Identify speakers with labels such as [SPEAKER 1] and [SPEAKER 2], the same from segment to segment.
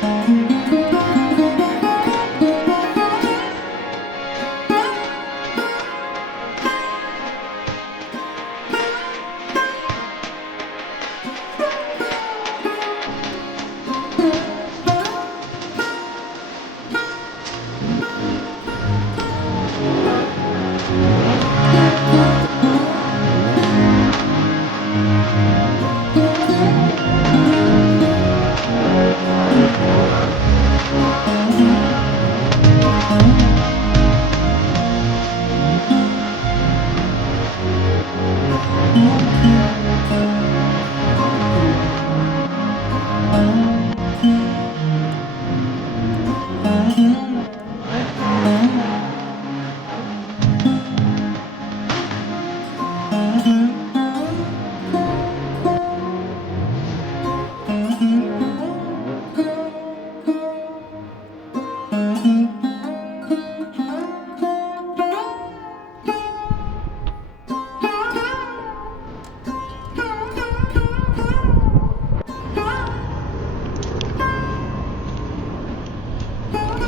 [SPEAKER 1] Thank you.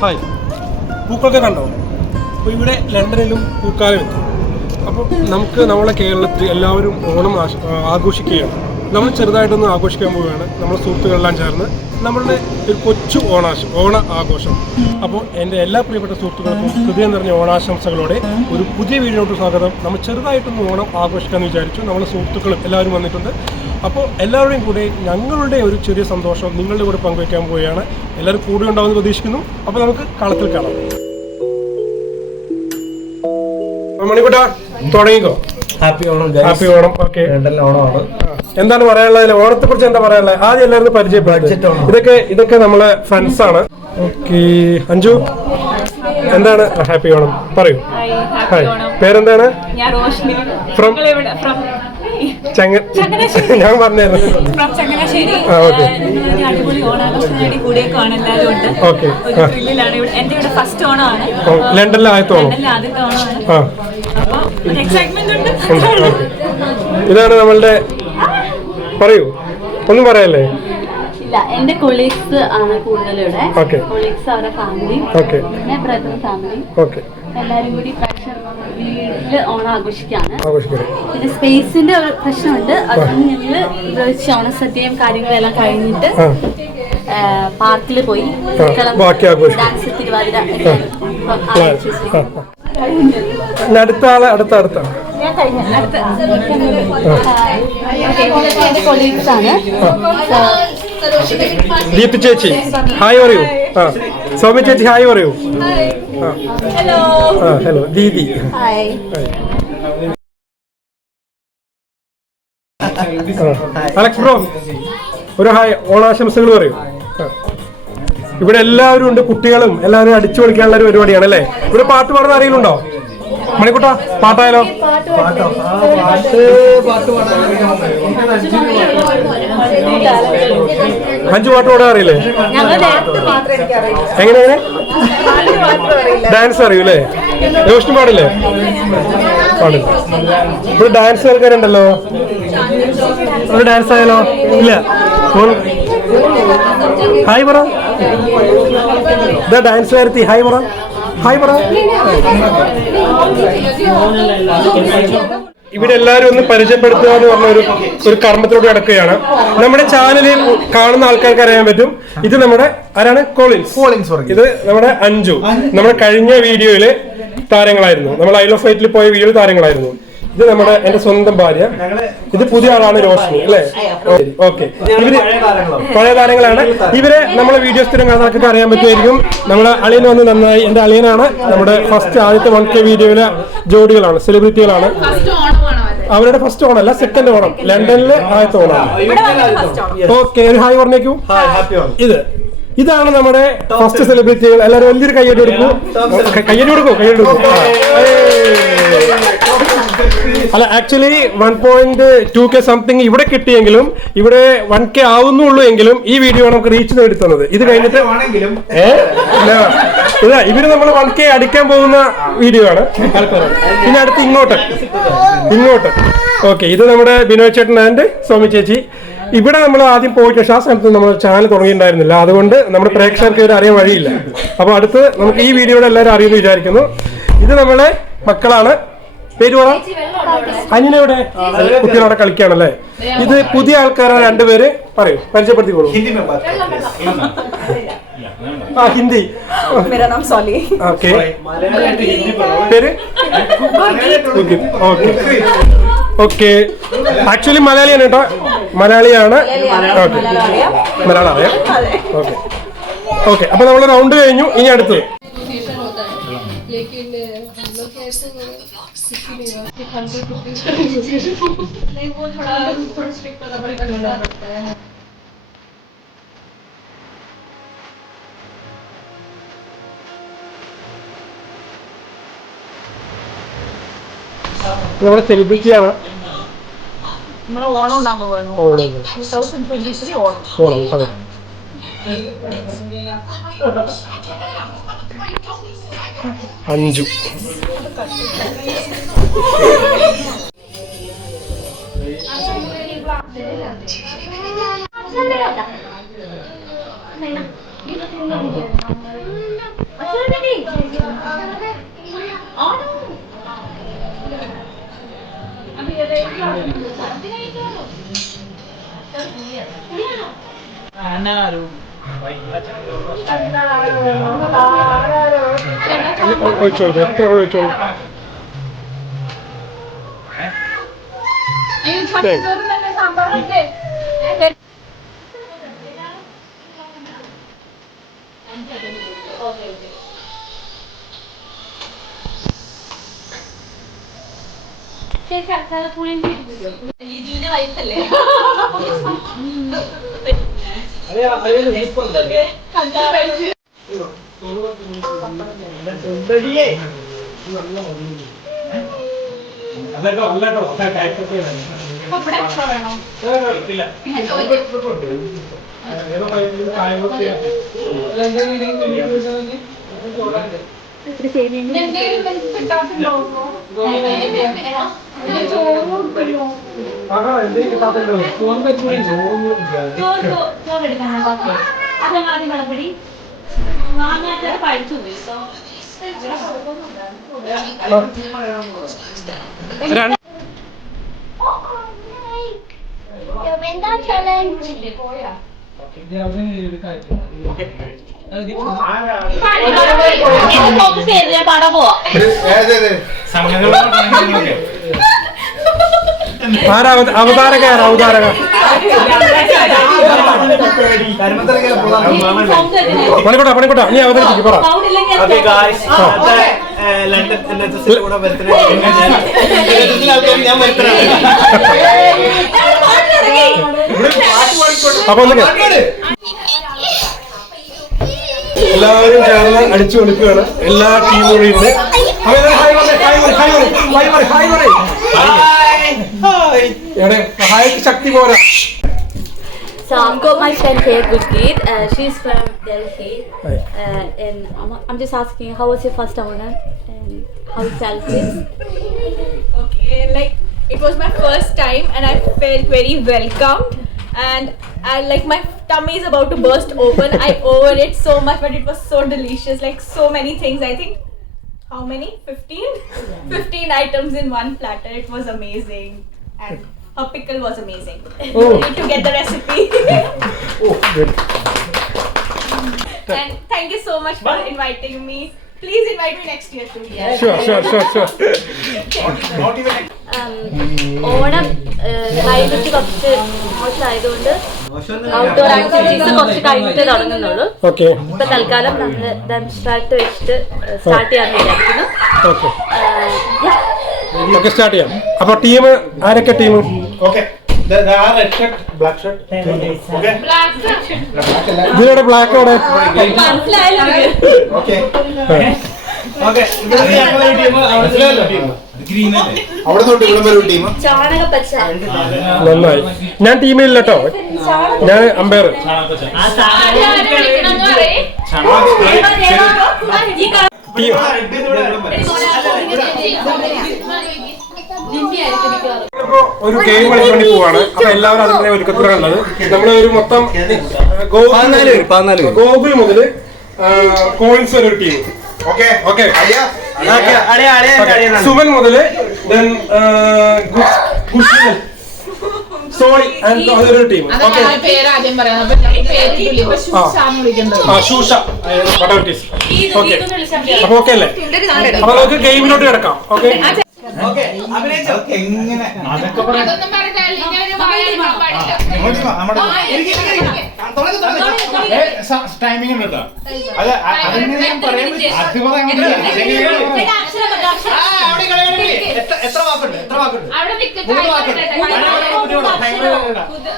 [SPEAKER 1] Hi. പൂക്കളൊക്കെ കണ്ടോ? അപ്പോൾ ഇവിടെ ലണ്ടനിലും പൂക്കാലം എത്തി അപ്പോൾ നമുക്ക് നമ്മളെ കേരളത്തിൽ എല്ലാവരും ഓണം ആഘോഷിക്കുകയാണ്. നമ്മൾ ചെറുതായിട്ടൊന്ന് ആഘോഷിക്കാൻ പോവുകയാണ്. നമ്മുടെ സുഹൃത്തുക്കളെല്ലാം ചേർന്ന് നമ്മളുടെ ഒരു കൊച്ചു ഓണാശം ഓണ ആഘോഷം. അപ്പോൾ എന്റെ എല്ലാ പ്രിയപ്പെട്ട സുഹൃത്തുക്കൾക്കും ഹൃദയം നിറഞ്ഞ ഓണാശംസകളോടെ ഒരു പുതിയ വീഡിയോട്ട് സ്വാഗതം. നമ്മൾ ചെറുതായിട്ടൊന്ന് ഓണം ആഘോഷിക്കാമെന്ന് വിചാരിച്ചു. നമ്മളെ സുഹൃത്തുക്കളും എല്ലാവരും വന്നിട്ടുണ്ട്. അപ്പോൾ എല്ലാവരുടെയും കൂടെ ഞങ്ങളുടെ ഒരു ചെറിയ സന്തോഷം നിങ്ങളുടെ കൂടെ പങ്കുവയ്ക്കാൻ പോവുകയാണ്. എല്ലാവരും കൂടെ ഉണ്ടാവുമെന്ന് പ്രതീക്ഷിക്കുന്നു. അപ്പോൾ നമുക്ക് കളത്തിൽ കാണാം. മണിക്കുട്ട തുടങ്ങിക്കോ.
[SPEAKER 2] Happy
[SPEAKER 1] Onam happy Onam
[SPEAKER 2] okay ഓണമാണ്.
[SPEAKER 1] എന്താണ് പറയാനുള്ളത് ഓണത്തെ കുറിച്ച് എന്താ പറയാനുള്ളത്? ആദ്യം എല്ലാവരും
[SPEAKER 2] Budget
[SPEAKER 1] ഇതൊക്കെ ഇതൊക്കെ നമ്മളെ ഫ്രണ്ട്സ് ആണ്. ഓക്കെ അഞ്ജു എന്താണ്? ഹാപ്പി ഓണം. പറയൂ.
[SPEAKER 3] ഹായ്
[SPEAKER 1] പേരെന്താണ്?
[SPEAKER 3] ഫ്രം ചങ്ങനാശ്ശേരി.
[SPEAKER 1] ഞാൻ പറഞ്ഞായിരുന്നു.
[SPEAKER 3] ഫ്രം ചങ്ങനാശ്ശേരി.
[SPEAKER 1] ആ, okay.
[SPEAKER 3] ഏഹ്, നിങ്ങളൊരു അടിപൊളി ഓണാഘോഷം നേടി കൂടെയൊക്കെയാണ് എല്ലാവരും ഉണ്ട്.
[SPEAKER 1] Okay.
[SPEAKER 3] ഒരു
[SPEAKER 1] ആ.
[SPEAKER 3] ത്രില്ലിലാണ് ഇവിടെ എന്റെ ഇവിടെ ഫസ്റ്റ് ഓണമാണ്.
[SPEAKER 1] ഓ, ലണ്ടനിലെ ആദ്യത്തെ ഓണം.
[SPEAKER 3] ലണ്ടനിലെ ആദ്യത്തെ ഓണമാണ്.
[SPEAKER 1] ആ.
[SPEAKER 3] അപ്പൊ ഒരു എക്സൈറ്റ്മെന്റ് ഉണ്ട്.
[SPEAKER 1] ഇതാണ് നമ്മളുടെ പറയൂ. ഒന്നും പറയല്ലേ?
[SPEAKER 4] ഇല്ല എന്റെ കൊളീഗ്സ് ആണ് കൂടുതലും ഇവിടെ. കൊളീഗ്സ് അവരുടെ ഫാമിലി
[SPEAKER 1] ഓക്കെ.
[SPEAKER 4] പിന്നെ ബ്രദർ ഫാമിലി
[SPEAKER 1] ഓക്കെ.
[SPEAKER 4] എല്ലാരും കൂടി ഓണം പിന്നെ സ്പേസിന്റെ ഒരു പ്രശ്നമുണ്ട്. അതുകൊണ്ട് ഞങ്ങൾ വെച്ച് ഓണസദ്യയും കാര്യങ്ങളെല്ലാം കഴിഞ്ഞിട്ട് പാർക്കിൽ പോയി. ഡാൻസ് തിരുവാതിര
[SPEAKER 1] അടുത്ത ആളെ അടുത്ത അടുത്ത.
[SPEAKER 4] ഞാൻ കഴിഞ്ഞ. അടുത്ത. ഇതൊക്കെ എന്റെ കൊളീഗ്സ് ആണ്.
[SPEAKER 1] ദീപ്തി ചേച്ചി ഹായ് പറയൂ. സൗമ്യ ചേച്ചി ഹായ് പറയൂ.
[SPEAKER 3] ഹലോ
[SPEAKER 1] ഹലോ ദീദി.
[SPEAKER 4] ഹായ്.
[SPEAKER 1] അലക്സ് ബ്രോ ഒരു ഹായ് ഓണാശംസകൾ പറയൂ. ഇവിടെ എല്ലാവരും ഉണ്ട് കുട്ടികളും എല്ലാവരും അടിച്ചു പൊളിക്കാനുള്ള ഒരു പരിപാടിയാണ് അല്ലേ? ഇവിടെ പാട്ട് പാടുന്ന ആരെങ്കിലും ഉണ്ടോ? മണിക്കുട്ട പാട്ടായാലോ? അഞ്ചു പാട്ട് പാടാൻ അറിയില്ലേ? എങ്ങനെ എങ്ങനെ? ഡാൻസ് അറിയൂലേ രോഷ്ണി പാടില്ലേ? പാടില്ല. ഇവിടെ ഡാൻസ് കേൾക്കാനുണ്ടല്ലോ ഒരു ഡാൻസ് ആയാലോ? ഇല്ല. ഹായ് പറ. ഡാൻസ് കാര്യത്തി ഹായ് പറ. ഹായ് പറ. ഇവിടെ എല്ലാവരും ഒന്ന് പരിചയപ്പെടുത്തുക എന്ന് പറഞ്ഞ ഒരു ഒരു കർമ്മത്തിലൂടെ നടക്കുകയാണ്. നമ്മുടെ ചാനലിൽ കാണുന്ന ആൾക്കാർക്ക് അറിയാൻ പറ്റും. ഇത് നമ്മുടെ ആരാണ്?
[SPEAKER 2] Collins Collins.
[SPEAKER 1] ഇത് നമ്മുടെ അഞ്ജു. നമ്മുടെ കഴിഞ്ഞ വീഡിയോയിൽ താരങ്ങളായിരുന്നു. നമ്മൾ ഐ ഓഫ് ഫൈറ്റിൽ പോയ വീഡിയോയിൽ താരങ്ങളായിരുന്നു. ഇത് നമ്മുടെ എന്റെ സ്വന്തം ഭാര്യ. ഇത് പുതിയ ആളാണ് രോഷ്മി അല്ലേ? ഓക്കെ. ഇവർ പഴയ താരങ്ങളാണ് ഇവരെ നമ്മളെ വീഡിയോ സ്ഥിരം കാണാനൊക്കെ അറിയാൻ പറ്റുമായിരിക്കും. നമ്മളെ അളിയൻ വന്ന് നന്നായി എന്റെ അളിയനാണ്. നമ്മുടെ ഫസ്റ്റ് ആദ്യത്തെ വൺ കെ വീഡിയോയിലെ ജോഡികളാണ് സെലിബ്രിറ്റികളാണ് അവരുടെ ഫസ്റ്റ് ഓണല്ല സെക്കൻഡ് ഓണം. ലണ്ടനിലെ ആദ്യത്തെ ഓണം. ഓക്കെ ഒരു ഹായ് പറഞ്ഞേക്കൂ. ഇത്. ഇതാണ് നമ്മുടെ ഫസ്റ്റ് സെലിബ്രിറ്റികൾ എല്ലാവരും വലിയൊരു കയ്യടി കൊടുക്കൂ ക- കയ്യടി കൊടുക്കൂ കയ്യടി കൊടുക്കൂ. അല്ല actually one point two K something ഇവിടെ കിട്ടിയെങ്കിലും ഇവിടെ വൺ കെ ആവുന്നുള്ളൂ എങ്കിലും ഈ വീഡിയോ നമുക്ക് റീച്ച് നേടിത്തന്നത് ഇത് കഴിഞ്ഞിട്ട്. ഇതാ ഇവർ നമ്മൾ വൺ കെ അടിക്കാൻ പോകുന്ന വീഡിയോ ആണ്. പിന്നെ അടുത്ത് ഇങ്ങോട്ട്. ഇങ്ങോട്ട്. ഓക്കെ ഇത് നമ്മുടെ ബിനോയ് ചേട്ടൻ ആൻഡ് സ്വാമി ചേച്ചി. ഇവിടെ നമ്മൾ ആദ്യം പോയിട്ട് പക്ഷേ ആ സമയത്ത് നമ്മൾ ചാനൽ തുടങ്ങിയിട്ടുണ്ടായിരുന്നില്ല. അതുകൊണ്ട് നമ്മുടെ പ്രേക്ഷകർക്ക് ഇവർ അറിയാൻ വഴിയില്ല. അപ്പോൾ അടുത്ത് നമുക്ക് ഈ വീഡിയോയുടെ എല്ലാവരും അറിയുമെന്ന് വിചാരിക്കുന്നു. ഇത് നമ്മളെ മക്കളാണ്. പേര് പറ അനിയനെവിടെ കുട്ടികളവിടെ കളിക്കുകയാണല്ലേ ഇത് പുതിയ ആൾക്കാരാണ് രണ്ടുപേര് പറയൂ പരിചയപ്പെടുത്തിക്കോളൂ
[SPEAKER 2] हिंदी में बात
[SPEAKER 1] ആ ഹിന്ദി
[SPEAKER 3] मेरा नाम सॉली
[SPEAKER 1] ഓക്കെ
[SPEAKER 2] मलयाली हिंदी
[SPEAKER 1] പേര് ഓക്കെ ഓക്കെ ആക്ച്വലി മലയാളിയാണ് കേട്ടോ മലയാളിയാണ് ഓക്കെ മലയാളം അറിയാം ഓക്കെ ഓക്കെ അപ്പൊ നമ്മൾ റൗണ്ട് കഴിഞ്ഞു ഇനി അടുത്തത്
[SPEAKER 5] नहीं हुआ कि हंड्रेड रुपीज का नेगोशिएशन नहीं वो थोड़ा थोड़ा स्ट्रिक्ट करना पड़ता है
[SPEAKER 1] നമ്മുടെ സെലിബ്രിറ്റിയാണ് ഓണം ഓണം അതെ അഞ്ചു. ഒഴിച്ചോളൂ എത്ര ഒഴിച്ചോളൂ? രണ്ട് ആരാ അവത- അവതാരക ആരാ അവതാരക പണിക്കോട്ടെ പണിക്കോട്ടെ നീ അവതരിപ്പിക്കും പറ
[SPEAKER 2] okay guys London N H അവതാരക. പണിക്കോട്ടെ പണിക്കോട്ടെ. നീ ഞാൻ പറ
[SPEAKER 1] അപ്പൊ ഒന്ന് എല്ലാവരും ചേർന്ന് അടിച്ചു കൊടുക്കുകയാണ് എല്ലാ ടീമുകളും ഉണ്ട്. Hi hi hi hi hi hi hi hi. എവിടെ ഹായ്ക്ക് ശക്തി പോരാ
[SPEAKER 4] So I've got my friend here, Gurgeet. Uh, she's from Delhi. Uh, and I'm, I'm just asking, how was your first honor? And how it felt is?
[SPEAKER 6] Okay, like it was my first time and I felt very welcomed and I like my tummy is about to burst open. I over it so much, but it was so delicious. Like so many things. I think how many? 15? 15 items in one platter. It was amazing. And her pickle was amazing.
[SPEAKER 1] Oh.
[SPEAKER 6] You need to get the recipe.
[SPEAKER 1] Oh, good.
[SPEAKER 6] and thank you so much for inviting me. Please invite me next year too.
[SPEAKER 1] Sure, sure, sure, sure.
[SPEAKER 4] Not Um, Onam climate കുറച്ച് മോശമായതുകൊണ്ട് outdoor activities കുറച്ച് കഴിഞ്ഞിട്ട് തുടങ്ങുന്നുള്ളൂ
[SPEAKER 1] okay
[SPEAKER 4] ഇപ്പൊ തൽക്കാലം നമ്മൾ dum start വെച്ചിട്ട് start ചെയ്യാൻ വിചാരിക്കുന്നു
[SPEAKER 1] ഓക്കെ
[SPEAKER 4] Uh,
[SPEAKER 1] സ്റ്റാർട്ട് ചെയ്യാം അപ്പൊ ടീം ആരൊക്കെ ടീം
[SPEAKER 2] ഓക്കെ
[SPEAKER 1] ഇതിലൂടെ ബ്ലാക്ക് അവിടെ
[SPEAKER 2] ഓക്കെ ഓക്കെ ടീം മനസ്സിലായല്ലോ ടീം അവിടെ തൊട്ട് ഇവിടെ വരെ ടീം
[SPEAKER 4] ചാണകപ്പച്ച
[SPEAKER 1] നന്നായി ഞാൻ ടീമിലില്ല ഇല്ലട്ടോ ഞാൻ അമ്പയർ ടീം ഒരു ഗെയിം കളിക്കാൻ വേണ്ടി പോവാണ്. അപ്പൊ എല്ലാവരും അതിന്റെ ഒരുക്കത്തിലാണുള്ളത് നമ്മൾ ഒരു മൊത്തം ഗോകുൽ മുതൽ കോയിൻസ് വരെ ഒരു ടീം
[SPEAKER 7] ഓക്കെ
[SPEAKER 1] ഓക്കെ. സുമൻ മുതൽ ദെൻ സോണി അതൊരു ടീം ഓക്കെ. ഓക്കെ. അപ്പൊ ഓക്കെ. അല്ലേ? അപ്പൊ നമുക്ക് ഗെയിമിലോട്ട് കിടക്കാം. ഓക്കെ.
[SPEAKER 7] എങ്ങനെ?
[SPEAKER 2] തുടങ്ങ്.
[SPEAKER 7] ടൈമിംഗ് കേട്ടോ അത് അതെങ്ങനെ ഞാൻ പറയാൻ? അത് പറയാൻ.
[SPEAKER 2] എത്ര എത്ര വാക്കുണ്ട്? എത്ര വാക്കുണ്ട്.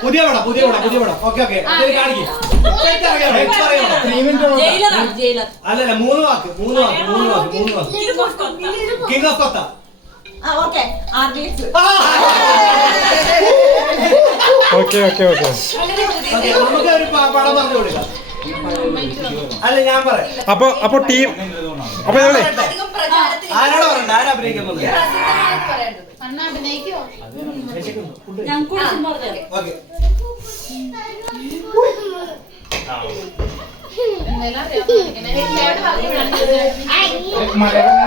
[SPEAKER 2] പുതിയ പടം പുതിയ പടം പുതിയ പടം. Okay okay. കാണിക്കും. അല്ലല്ല മൂന്ന് വാക്ക് മൂന്ന് വാക്ക് മൂന്ന് വാക്ക് മൂന്ന് വാക്ക്. King of
[SPEAKER 1] Kotha okay okay
[SPEAKER 2] okay നമുക്ക് ഒരു പടം പറഞ്ഞു കൊടുക്കാം അല്ല ഞാൻ പറയാം
[SPEAKER 1] അപ്പൊ അപ്പൊ ടീം അപ്പൊ ഞങ്ങളെ
[SPEAKER 2] ആരോട് പറയണ്ട ആരാ
[SPEAKER 5] അഭിനയിക്കുന്നത്
[SPEAKER 2] ഓക്കെ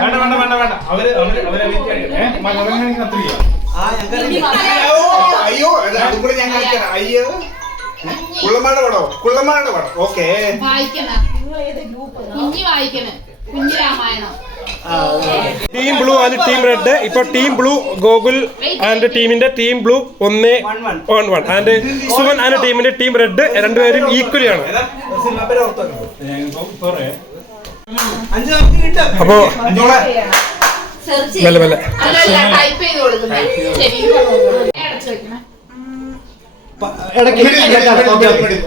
[SPEAKER 7] വേണ്ട വേണ്ട വേണ്ട വേണ്ട
[SPEAKER 2] അവർ അവർ
[SPEAKER 7] അയ്യോ അതുകൂടെ അതും കൂടെ ഞാൻ അയ്യോ കുള്ളമാരുടെ പടോ കുള്ളമാരുടെ പടം
[SPEAKER 5] okay
[SPEAKER 1] team blue and team red ഇപ്പൊ ടീം ബ്ലൂ ഗോകുൽ ആൻഡ് ടീമിന്റെ ടീം ബ്ലൂ ഒന്ന്.
[SPEAKER 2] One one
[SPEAKER 1] and Suvan and ടീമിന്റെ ടീം റെഡ് രണ്ടുപേരും ഈക്വലി ആണ് അപ്പോ മെല്ലെ മെല്ലെ.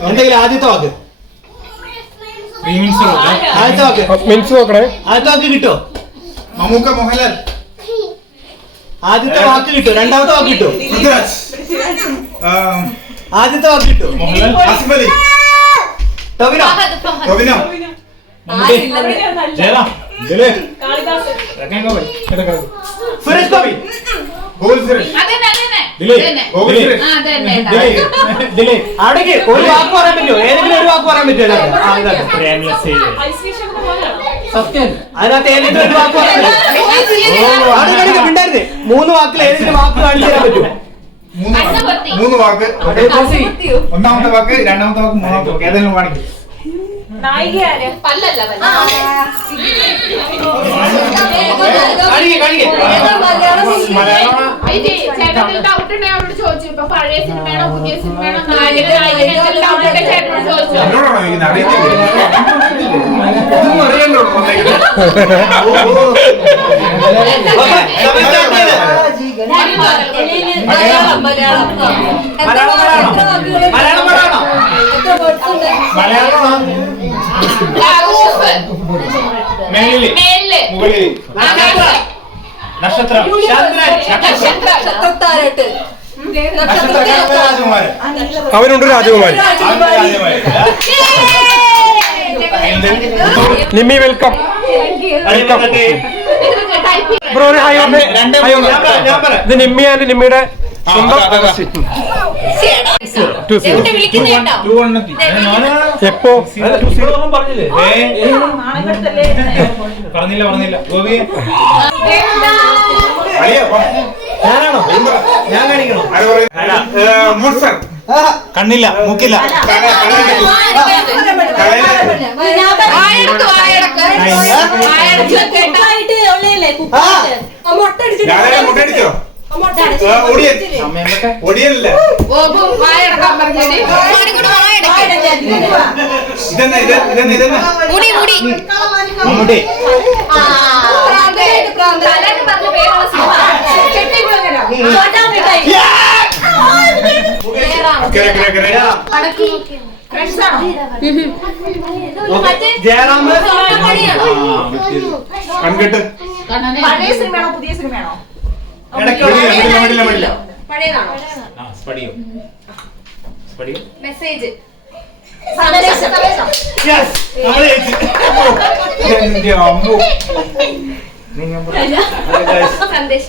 [SPEAKER 2] എന്തെങ്കിലും ആദ്യത്തെ വാക്ക്. ആദ്യത്തെ വാക്ക്.
[SPEAKER 1] മിൻസ് നോക്കണേ.
[SPEAKER 2] ആദ്യത്തെ വാക്ക് കിട്ടോ?
[SPEAKER 7] മമ്മൂക്ക മോഹൻലാൽ.
[SPEAKER 2] ആദ്യത്തെ വാക്ക് കിട്ടോ? രണ്ടാമത്തെ വാക്ക് കിട്ടോ? ആദ്യത്തെ വാക്ക് കിട്ടോ?
[SPEAKER 7] മോഹൻലാൽ. ആസിഫ് അലി.
[SPEAKER 2] സുരേഷ് ഗോപി.
[SPEAKER 7] ഗോകുൽ സുരേഷ്.
[SPEAKER 2] അവിടേക്ക് ഒരു വാക്ക് പറയാൻ പറ്റുമോ? ഏതെങ്കിലും ഒരു വാക്ക് പറയാൻ പറ്റുമോ. സത്യം. അതിനകത്ത് ഏതെങ്കിലും ഒരു വാക്ക് പറയാൻ പറ്റുമോ? മൂന്ന് വാക്കിൽ ഏതെങ്കിലും വാക്ക് കാണിച്ചു തരാൻ പറ്റുമോ?
[SPEAKER 7] മൂന്ന് വാക്ക്. മൂന്ന് വാക്ക് ഒന്നാമത്തെ വാക്ക് രണ്ടാമത്തെ വാക്ക് മൂന്നാമത്തെ വാക്ക് ഏതെങ്കിലും വേണമെങ്കിൽ അറിയണ്ടോ
[SPEAKER 2] മലയാളം മലയാളം. മലയാളം
[SPEAKER 5] മേലിൽ
[SPEAKER 7] നക്ഷത്രം
[SPEAKER 2] ചന്ദ്രൻ
[SPEAKER 1] അവനുണ്ട് രാജകുമാരി നിമ്മി വെൽക്കം വെൽക്കം ബ്രോ ഒരു. ഇത് നിമ്മി ആൻഡ് നിമ്മിയുടെ എപ്പോ?
[SPEAKER 2] പറഞ്ഞില്ലേ?
[SPEAKER 7] പറഞ്ഞില്ല
[SPEAKER 2] ഞാനാണോ? ഞാൻ കാണിക്കണോ? കണ്ണില്ല മൂക്കില്ല.
[SPEAKER 7] മുട്ടടിച്ചോ
[SPEAKER 5] പറഞ്ഞത്
[SPEAKER 7] ഇതെന്നാ ഇത് ഇതെന്നാ ഇതെന്നാ
[SPEAKER 2] മമ്മൂട്ടി
[SPEAKER 7] കരെ കരെ കരെ
[SPEAKER 2] ജയറാം
[SPEAKER 7] കൺകെട്ട്.
[SPEAKER 6] പഴയ സിനിമയാണോ പുതിയ സിനിമയാണോ? പഴയതാണോ? മെസ്സേജ്.
[SPEAKER 2] യെസ് നമ്മൾ ജയിച്ചു
[SPEAKER 7] എന്റെ അമ്മു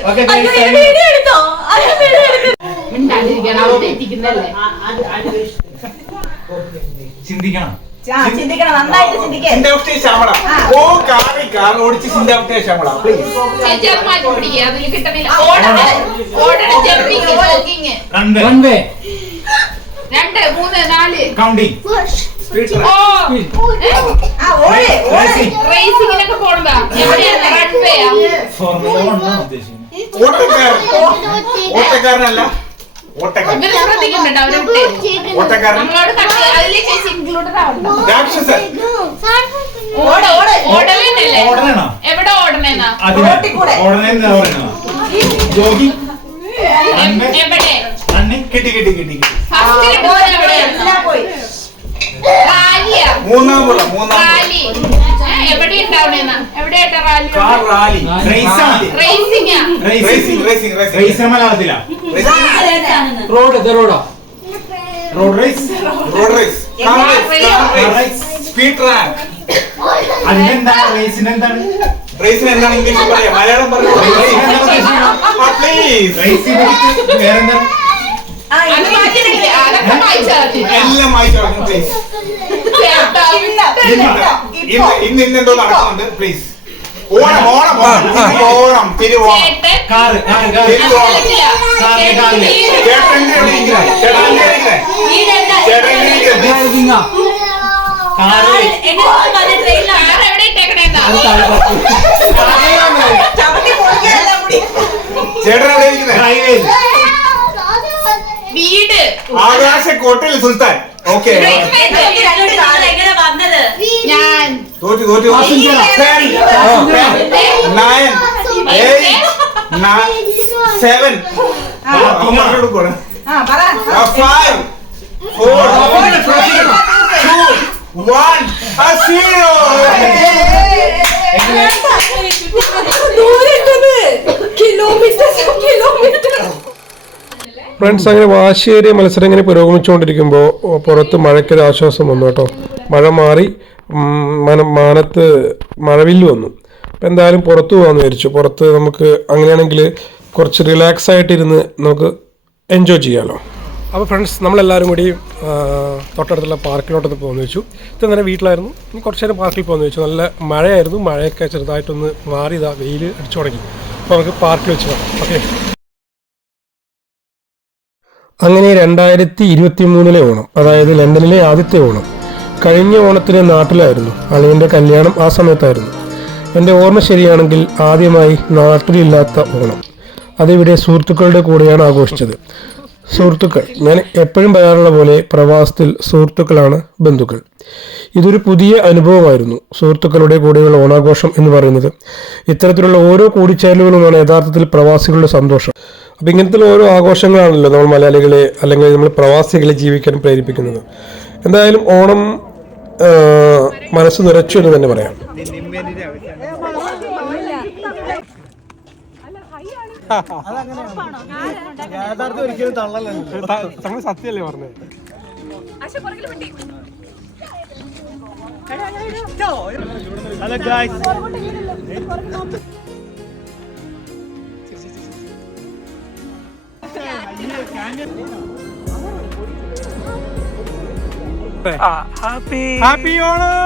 [SPEAKER 2] ഓക്കെ
[SPEAKER 6] എടുത്തോ
[SPEAKER 8] ചിന്തിക്കണം.
[SPEAKER 9] നന്നായിട്ട്
[SPEAKER 7] ഓ കാറി കാർ ഓടിച്ച് സിന്താഫ്റ്റേ ശ്യാമള പ്ലീസ്
[SPEAKER 8] രണ്ട്.
[SPEAKER 5] രണ്ട്. മൂന്ന് നാല്.
[SPEAKER 8] കൗണ്ടിങ്
[SPEAKER 5] റേസിങ്ങിനൊക്കെ പോണതാ. എവിടെയാണ് റൺവേയാ
[SPEAKER 8] ഫോർമുല കൊണ്ടാണ് ഉദ്ദേശിക്കുന്നത്?
[SPEAKER 7] ഓട്ടക്കാരൻ. ഓട്ടക്കാരനല്ല. രാക്ഷസൻ.
[SPEAKER 9] ഓട് ഓട്
[SPEAKER 5] ഓടലന്നല്ലേ?
[SPEAKER 8] ഓടണോ
[SPEAKER 5] എവിടെ ഓടണേന്നാ
[SPEAKER 8] ജോഗി.
[SPEAKER 5] എവിടെ?
[SPEAKER 8] അണ്ണി.
[SPEAKER 7] കിട്ടി കിട്ടി കിട്ടി മൂന്നാം പുറ മൂന്നാം കാർ റാലി.
[SPEAKER 8] റേസ് ആണ്
[SPEAKER 5] റേസിംഗ്
[SPEAKER 7] റേസിംഗ് റേസിംഗ്
[SPEAKER 8] റേസ് മലയാളത്തിലാ.
[SPEAKER 10] Road? റോഡാ
[SPEAKER 8] road
[SPEAKER 7] race road race car race car speed track
[SPEAKER 8] അതിനെന്താണ് റേസിന് എന്താണ്?
[SPEAKER 7] റേസിന് എന്താണ് ഇംഗ്ലീഷ് പറയാ? മലയാളം പറയാ? പ്ലീസ്
[SPEAKER 8] റേസിന്
[SPEAKER 5] വായിച്ചാ
[SPEAKER 7] എല്ലാം വായിച്ചു പ്ലീസ് ഇന്ന് ഇന്ന് ഇന്ന് എന്തോ നടക്കുന്നുണ്ട് പ്ലീസ് ഓണം ഓണം ഓണം തിരുവോണം എവിടെ? ചേട്ടൻ എവിടെ
[SPEAKER 5] വീട്.
[SPEAKER 7] ആകാശക്കോട്ടയിൽ സുൽത്താൻ. ഓക്കെ.
[SPEAKER 5] ഞാൻ
[SPEAKER 7] തോറ്റു തോറ്റു. Ten, ten, nine, eight, nine, seven. അമ്മ കൊടുക്കണം
[SPEAKER 9] ആ പറ.
[SPEAKER 7] Five four two one zero
[SPEAKER 1] friends അങ്ങനെ വാശിയേറിയ മത്സരം ഇങ്ങനെ പുരോഗമിച്ചുകൊണ്ടിരിക്കുമ്പോൾ പുറത്ത് മഴയ്ക്കൊരു ആശ്വാസം വന്നു കേട്ടോ. മഴ മാറി മന മാനത്ത് മഴവില്ല് വന്നു. അപ്പം എന്തായാലും പുറത്ത് പോകാമെന്ന് വിചാരിച്ചു. പുറത്ത് നമുക്ക് അങ്ങനെയാണെങ്കിൽ കുറച്ച് റിലാക്സ് ആയിട്ടിരുന്ന് നമുക്ക് എൻജോയ് ചെയ്യാമല്ലോ അപ്പോൾ ഫ്രണ്ട്സ് നമ്മളെല്ലാവരും കൂടി തൊട്ടടുത്തുള്ള പാർക്കിലോട്ടൊന്ന് പോകുന്നു വെച്ചു ഇത് നേരെ വീട്ടിലായിരുന്നു കുറച്ച് നേരം പാർക്കിൽ പോകുന്നു വെച്ചു നല്ല മഴയായിരുന്നു. മഴയൊക്കെ ചെറുതായിട്ടൊന്ന് മാറി ഇതാ വെയിൽ അടിച്ചു തുടങ്ങി. അപ്പോൾ നമുക്ക് പാർക്കിൽ വെച്ച് പോകാം. ഓക്കെ. അങ്ങനെ രണ്ടായിരത്തി ഇരുപത്തി മൂന്നിലെ ഓണം അതായത് ലണ്ടനിലെ ആദ്യത്തെ ഓണം. കഴിഞ്ഞ ഓണത്തിന് നാട്ടിലായിരുന്നു. അളിയന്റെ കല്യാണം ആ സമയത്തായിരുന്നു. എന്റെ ഓർമ്മ ശരിയാണെങ്കിൽ ആദ്യമായി നാട്ടിലില്ലാത്ത ഓണം. അതിവിടെ സുഹൃത്തുക്കളുടെ കൂടെയാണ് ആഘോഷിച്ചത്. സുഹൃത്തുക്കൾ ഞാൻ എപ്പോഴും പറയാറുള്ള പോലെ പ്രവാസത്തിൽ സുഹൃത്തുക്കളാണ് ബന്ധുക്കൾ. ഇതൊരു പുതിയ അനുഭവമായിരുന്നു. സുഹൃത്തുക്കളുടെ കൂടെയുള്ള ഓണാഘോഷം എന്ന് പറയുന്നത് ഇത്തരത്തിലുള്ള ഓരോ കൂടിച്ചേരലുകളുമാണ് യഥാർത്ഥത്തിൽ പ്രവാസികളുടെ സന്തോഷം. അപ്പം ഇങ്ങനത്തെ ഓരോ ആഘോഷങ്ങളാണല്ലോ നമ്മൾ മലയാളികളെ അല്ലെങ്കിൽ നമ്മൾ പ്രവാസികളെ ജീവിക്കാൻ പ്രേരിപ്പിക്കുന്നത്. എന്തായാലും ഓണം മനസ്സ് നിറച്ചു എന്ന് തന്നെ പറയാം. നമ്മൾ സത്യമല്ലേ പറഞ്ഞത്
[SPEAKER 2] ഹലോ ഗായ്സ്
[SPEAKER 1] ഹാപ്പി. ഓണം.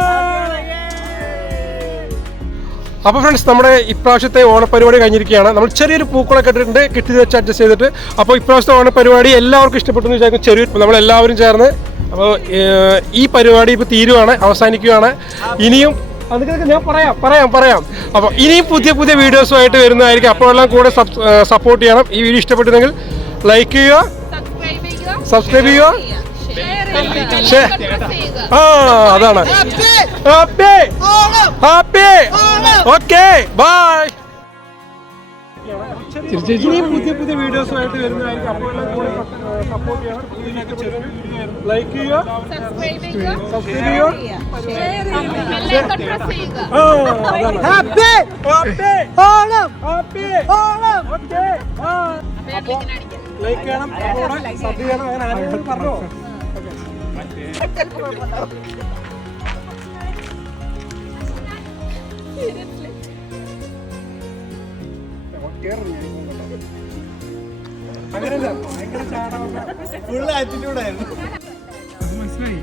[SPEAKER 1] അപ്പോൾ ഫ്രണ്ട്സ് നമ്മുടെ ഇപ്രാവശ്യത്തെ ഓണപരിപാടി കഴിഞ്ഞിരിക്കുകയാണ്. നമ്മൾ ചെറിയൊരു പൂക്കളൊക്കെ ഇട്ടിട്ടുണ്ട്. കിട്ടി വെച്ച് അഡ്ജസ്റ്റ് ചെയ്തിട്ട്. അപ്പോൾ ഇപ്രാവശ്യത്തെ ഓണപരിപാടി എല്ലാവർക്കും ഇഷ്ടപ്പെട്ടു എന്ന് വിചാരിക്കും ചെറിയ നമ്മൾ എല്ലാവരും ചേർന്ന്. അപ്പോൾ ഈ പരിപാടി ഇപ്പൊ തീരുവാണ് അവസാനിക്കുകയാണ്. ഇനിയും അതൊക്കെ ഞാൻ പറയാം പറയാം പറയാം. അപ്പോൾ ഇനിയും പുതിയ പുതിയ വീഡിയോസുമായിട്ട് വരുന്നതായിരിക്കും. അപ്പോഴെല്ലാം കൂടെ സപ്പോർട്ട് ചെയ്യണം. ഈ വീഡിയോ ഇഷ്ടപ്പെട്ടിരുന്നെങ്കിൽ ലൈക്ക് ചെയ്യുക
[SPEAKER 5] സബ്സ്ക്രൈബ് ചെയ്യുക.
[SPEAKER 1] ആ അതാണ്. ഹാപ്പി. ഹാപ്പി. ഓക്കെ. ബൈ ഇനിയും പുതിയ പുതിയ വീഡിയോസുമായിട്ട് വരുന്നതായിരിക്കും. അപ്പോൾ എല്ലാം കൂടെ സപ്പോർട്ട് ചെയ്യണം ലൈക്ക് ചെയ്യുക.
[SPEAKER 5] സബ്സ്ക്രൈബ് ചെയ്യുക.
[SPEAKER 1] Happy. Happy. Onam happy Onam like ചെയ്യണം. സബ്സ്ക്രൈബ് സബ് ചെയ്യണം. അങ്ങനെ ആരെങ്കിലും പറഞ്ഞോ? അങ്ങനെയല്ല. ഭയങ്കര ചാടാവുന്ന
[SPEAKER 2] ഫുൾ ആറ്റിറ്റ്യൂഡ് ആയിരുന്നു
[SPEAKER 1] അത് മനസ്സിലായി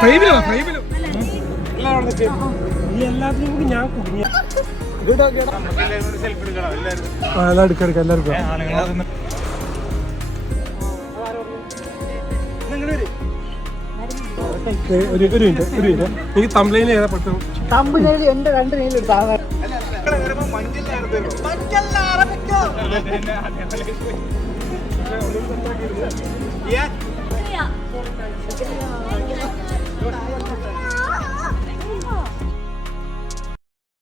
[SPEAKER 1] ഫ്രെയിമിലോ ഫ്രെയിമിലോ ഈ എല്ലാത്തിനും കൂടി ഞാൻ കുടുങ്ങിയ എല്ലാം എടുക്കാം എടുക്കാം എല്ലാവർക്കും ഒരു ഒരു മിനിറ്റ് ഒരു മിനിറ്റ് എനിക്ക് തമ്പ്ലൈനിൽ ഏതാ പെട്ടെന്ന്
[SPEAKER 7] Yeah.